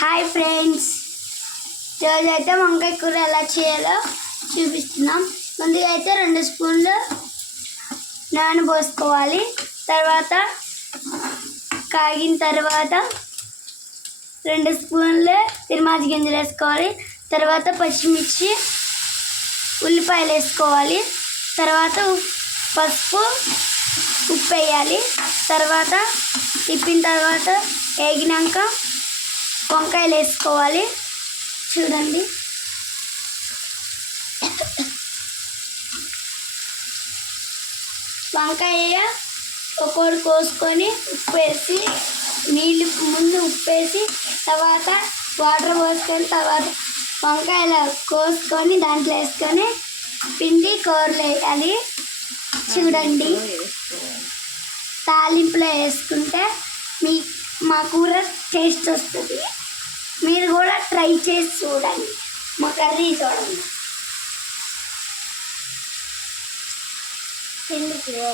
Hi friends, ఈరోజైతే వంకాయ కూర ఎలా చేయాలో చూపిస్తున్నాం. ముందుగా అయితే 2 స్పూన్లు నూనె పోసుకోవాలి. తర్వాత కాగిన తర్వాత 2 స్పూన్లు తిరుమాజి గింజలు వేసుకోవాలి. తర్వాత పచ్చిమిర్చి, ఉల్లిపాయలు వేసుకోవాలి. తర్వాత పసుపు, ఉప్పు వేయాలి. తర్వాత తిప్పిన తర్వాత వేగినాక వంకాయలు వేసుకోవాలి. చూడండి, వంకాయ ఒక్కోటి కోసుకొని ఉప్పు వేసి నీళ్ళు ముందు ఉప్పు వేసి తర్వాత వాటర్ పోసుకొని తర్వాత వంకాయలు కోసుకొని దాంట్లో వేసుకొని పిండి కూరలు వేయాలి. చూడండి, తాలింపులో వేసుకుంటే మా కూర టేస్ట్ వస్తుంది. మీరు కూడా ట్రై చేసి చూడండి. మా కర్రీ చూడండి. పిండికివే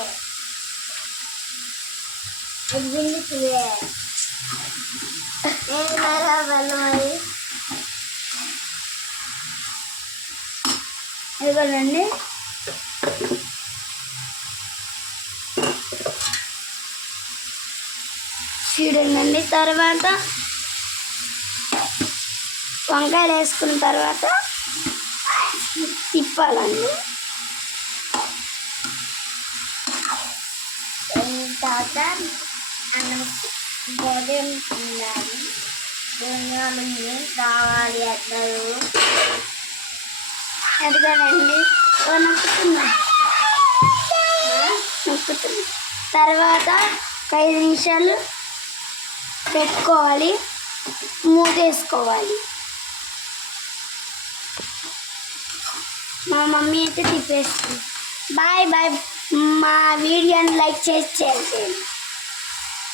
పిండికివే మరి ఇదిగోనండి. చూడండి, తర్వాత వంకాయలు వేసుకున్న తర్వాత తిప్పాలండి. తర్వాత అన్నం భోజనం తినాలి. భోజనాలు కావాలి అందరూ. ఎదగానండి నొక్కుతున్నా. తర్వాత 5 నిమిషాలు పెట్టుకోవాలి, మూతేసుకోవాలి. మా మమ్మీ అయితే తిప్పేస్తుంది. Bye bye. మా వీడియోని లైక్ చేసి చేయండి.